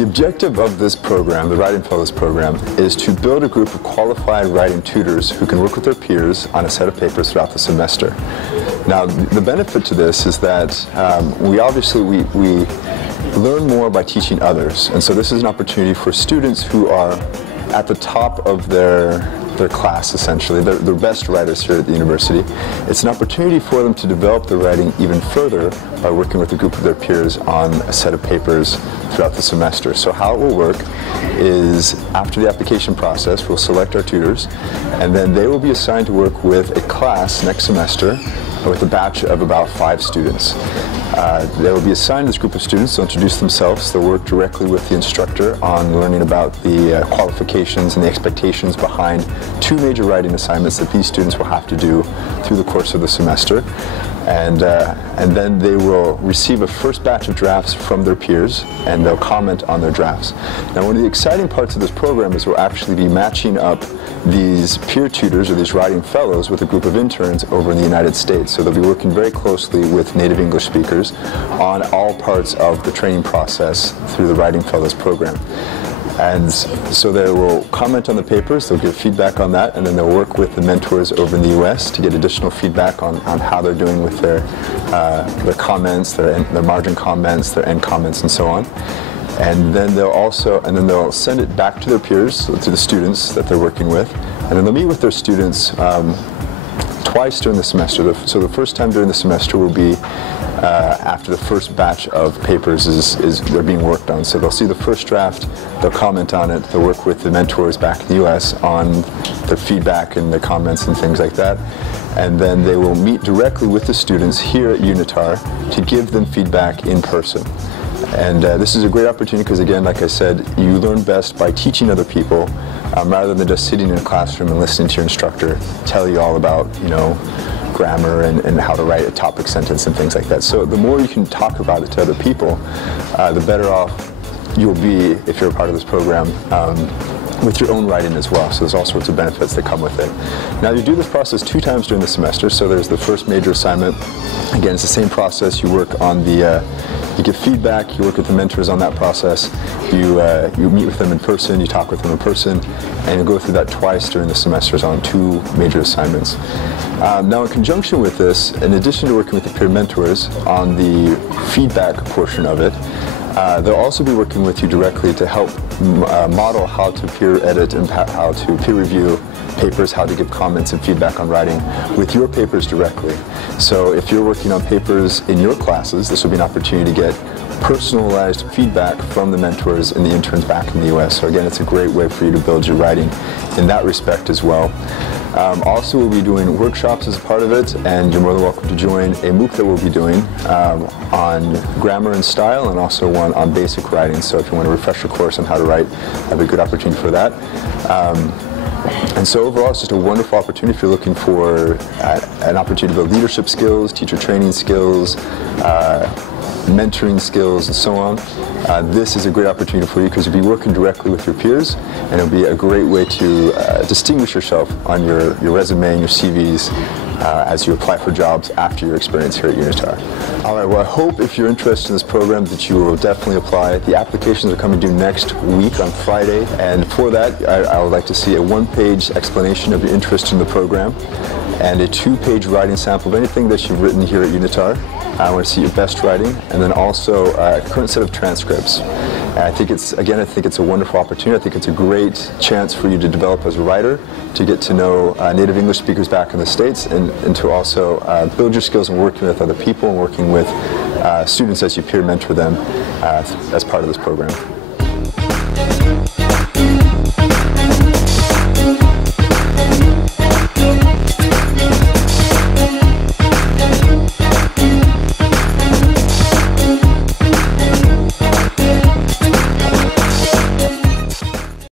The objective of this program, the Writing Fellows program, is to build a group of qualified writing tutors who can work with their peers on a set of papers throughout the semester. Now, the benefit to this is that we learn more by teaching others, and so this is an opportunity for students who are at the top of their class, essentially. They're best writers here at the university. It's an opportunity for them to develop their writing even further by working with a group of their peers on a set of papers throughout the semester. So how it will work is, after the application process, we'll select our tutors, and then they will be assigned to work with a class next semester with a batch of about 5 students. They will be assigned this group of students. They'll introduce themselves. They'll work directly with the instructor on learning about the qualifications and the expectations behind 2 major writing assignments that these students will have to do through the course of the semester. And then they will receive a first batch of drafts from their peers, and they'll comment on their drafts. Now, one of the exciting parts of this program is we'll actually be matching up these peer tutors, or these writing fellows, with a group of interns over in the United States. So they'll be working very closely with native English speakers on all parts of the training process through the Writing Fellows program. And so they will comment on the papers, they'll give feedback on that, and then they'll work with the mentors over in the US to get additional feedback on how they're doing with their comments, their margin comments, their end comments, and so on. And then they'll send it back to their peers, to the students that they're working with, and then they'll meet with their students twice during the semester. So the first time during the semester will be after the first batch of papers they're being worked on. So they'll see the first draft, they'll comment on it, they'll work with the mentors back in the US on their feedback and their comments and things like that. And then they will meet directly with the students here at UNITAR to give them feedback in person. And this is a great opportunity because, again, like I said, you learn best by teaching other people rather than just sitting in a classroom and listening to your instructor tell you all about, grammar and how to write a topic sentence and things like that. So the more you can talk about it to other people, the better off you'll be if you're a part of this program with your own writing as well. So there's all sorts of benefits that come with it. Now, you do this process 2 times during the semester. So there's the first major assignment. Again, it's the same process. You work on you give feedback, you work with the mentors on that process, you meet with them in person, you talk with them in person, and you go through that twice during the semesters on 2 major assignments. Now, in conjunction with this, in addition to working with the peer mentors on the feedback portion of it, they'll also be working with you directly to help model how to peer edit and how to peer review papers, how to give comments and feedback on writing with your papers directly. So if you're working on papers in your classes, this will be an opportunity to get personalized feedback from the mentors and the interns back in the US. So again, it's a great way for you to build your writing in that respect as well. Also, we'll be doing workshops as a part of it, and you're more than welcome to join a MOOC that we'll be doing on grammar and style, and also one on basic writing. So if you want a refresher course on how to write, that'd be a good opportunity for that. And so overall, it's just a wonderful opportunity if you're looking for an opportunity to build leadership skills, teacher training skills, mentoring skills, and so on. This is a great opportunity for you because you'll be working directly with your peers, and it'll be a great way to distinguish yourself on your resume and your CVs as you apply for jobs after your experience here at UNITAR. All right, well, I hope if you're interested in this program that you will definitely apply. The applications are coming due next week on Friday, and for that, I would like to see a 1-page explanation of your interest in the program and a 2-page writing sample of anything that you've written here at UNITAR. I want to see your best writing, and then also a current set of transcripts. And I think it's a wonderful opportunity. I think it's a great chance for you to develop as a writer, to get to know native English speakers back in the States, and to also build your skills in working with other people and working with students as you peer mentor them as part of this program.